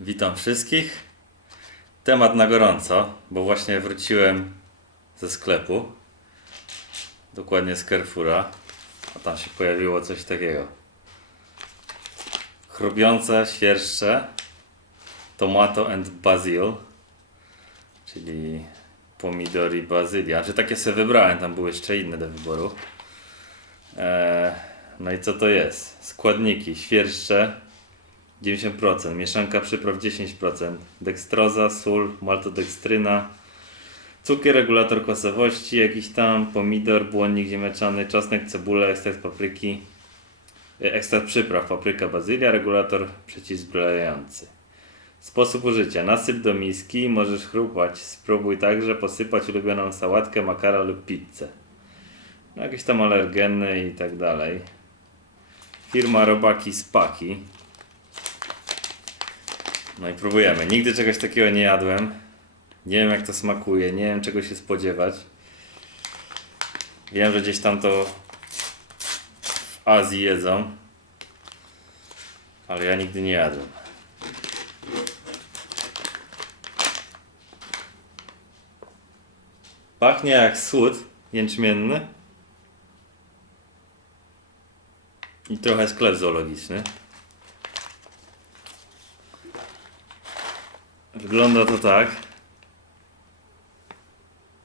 Witam wszystkich. Temat na gorąco, bo właśnie wróciłem ze sklepu. Dokładnie z Carrefoura. A tam się pojawiło coś takiego. Chrubiące, świerszcze tomato and basil, czyli pomidor i bazylia. Czy takie sobie wybrałem, tam były jeszcze inne do wyboru. Eee, no i co to jest? Składniki: świerszcze 90%, mieszanka przypraw 10%, dekstroza, sól, maltodekstryna, cukier, regulator kwasowości, jakiś tam, pomidor, błonnik ziemniaczany, czosnek, cebula, ekstrakt papryki, e, ekstrakt przypraw, papryka, bazylia, regulator przeciwzbrajający. Sposób użycia. Nasyp do miski, możesz chrupać. Spróbuj także posypać ulubioną sałatkę, makara lub pizzę. No, jakieś tam alergeny i tak dalej. Firma Robaki Spaki. No i próbujemy. Nigdy czegoś takiego nie jadłem. Nie wiem jak to smakuje, nie wiem czego się spodziewać. Wiem, że gdzieś tam to w Azji jedzą. Ale ja nigdy nie jadłem. Pachnie jak słód jęczmienny. I trochę sklep zoologiczny. Wygląda to tak.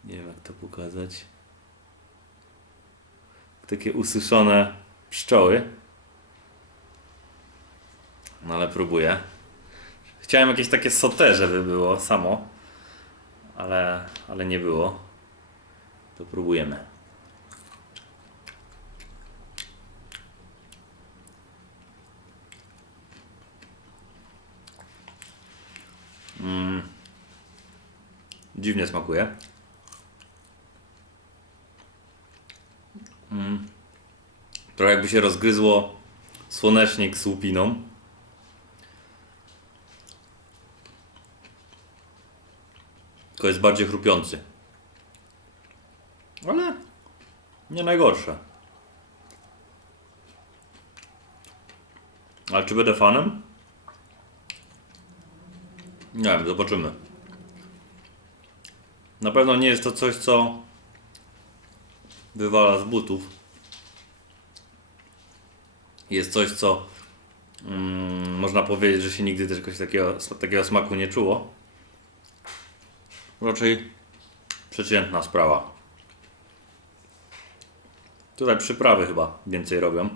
Nie wiem jak to pokazać. Takie ususzone pszczoły. No ale próbuję. Chciałem jakieś takie sote, żeby było samo. Ale, ale nie było. To próbujemy. Dziwnie smakuje. Mm. Trochę jakby się rozgryzło słonecznik z łupiną. Tylko jest bardziej chrupiący. Ale nie najgorsze. Ale czy będę fanem? Nie wiem, zobaczymy. Na pewno nie jest to coś, co wywala z butów. Jest coś, co mm, można powiedzieć, że się nigdy też czegoś takiego, takiego smaku nie czuło. Raczej przeciętna sprawa. Tutaj przyprawy chyba więcej robią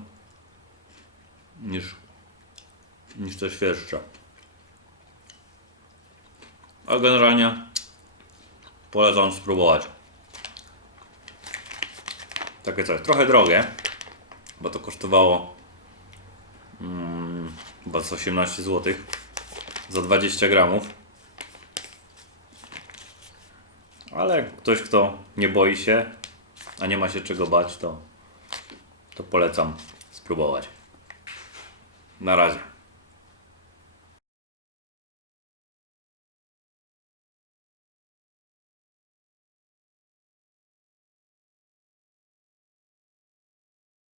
niż, niż te świerszcze. A generalnie polecam spróbować. Takie coś. Trochę drogie, bo to kosztowało mm, chyba z 18 zł za 20 gramów. Ale ktoś, kto nie boi się, a nie ma się czego bać, to, to polecam spróbować. Na razie.